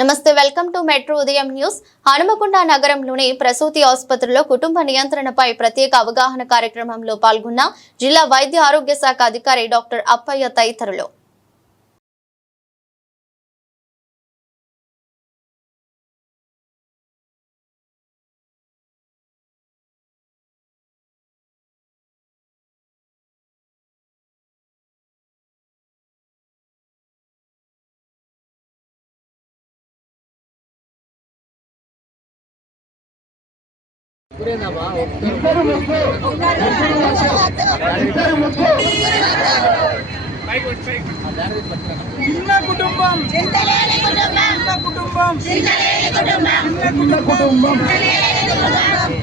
నమస్తే welcome to metro ఉదయం news. Hanumakonda నగరంలోని ప్రసూతి ఆసుపత్రిలో కుటుంబ నియంత్రణపై ప్రత్యేక అవగాహన కార్యక్రమంలో పాల్గొన్న జిల్లా వైద్య ఆరోగ్య శాఖ అధికారి డాక్టర్ అప్పయ్య తదితరులు. చిన్న కుటుంబం. చిన్న కుటుంబం. చిన్న కుటుంబం.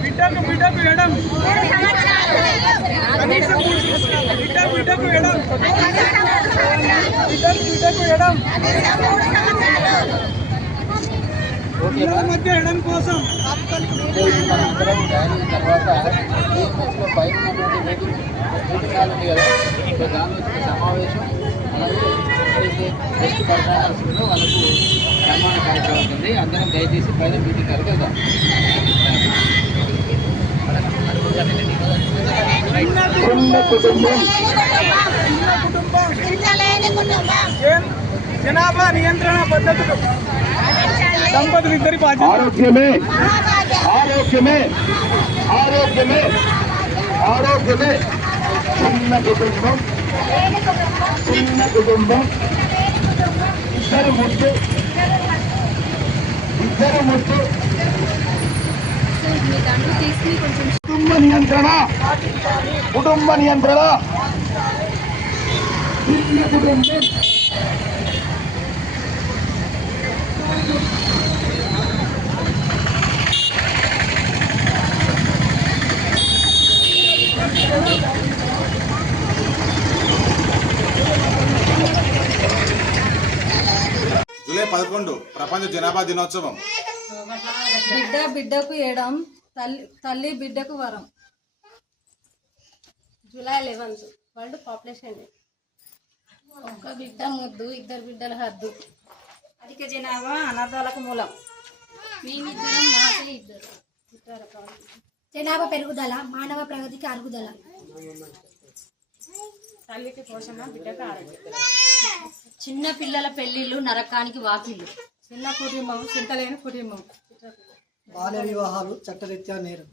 బిడ్డకు బిడ్డకు ఎడం. కనీసం బిడ్డ బిడ్డకు ఎడం. బిడ్డకు బిడ్డకు ఎడం. కోసం జాయిన్ అయిన తర్వాత పైన మీటింగ్ మీటింగ్ హాల్ ఉంది కదా సో దానిలో ఒక సమావేశం అలాగే ఎవరైతే బెస్ట్ పర్ఫార్మర్స్ ఉందో వాళ్ళకు సన్మాన కార్యక్రమం ఉంటుంది అందరం దయచేసి పైన మీటింగ్ హాల్కి వెళ్దాం చిన్న కుటుంబం చిన్న కుటుంబం జన్- జనాభా నియంత్రణ పద్ధతులు దంపతులు ఇద్దరి బాధ్యత ఆరోగ్యమే ఆరోగ్యమే ఆరోగ్యమే ఆరోగ్యమే చిన్న కుటుంబం చిన్న కుటుంబం ఇద్దరు ముద్దు ఇద్దరు ముద్దు కుటుంబ నియంత్రణ కుటుంబ నియంత్రణ చిన్న కుటుంబం పదకొండు. ప్రపంచ జనాభా దినోత్సవం. బిడ్డ బిడ్డకు ఎడం తల్లి తల్లి బిడ్డకు వరం. July eleventh. World population day. ఒక్క బిడ్డ ముద్దు ఇద్దరు బిడ్డల హద్దు. అధిక జనాభా అనాథాలకు మూలం. మేమిద్దరం మాకే ఇద్దరు. జనాభా పెరుగుదల మానవ ప్రగతికి అరుగుదల తల్లికి పోషణ బిడ్డకు ఆరోగ్యం. చిన్న పిల్లల పెళ్ళిళ్ళు నరకానికి వాకిళ్ళు. చిన్న కుటుంబం చింతలేని కుటుంబం. బాల్య వివాహాలు చట్టరీత్యా నేరం.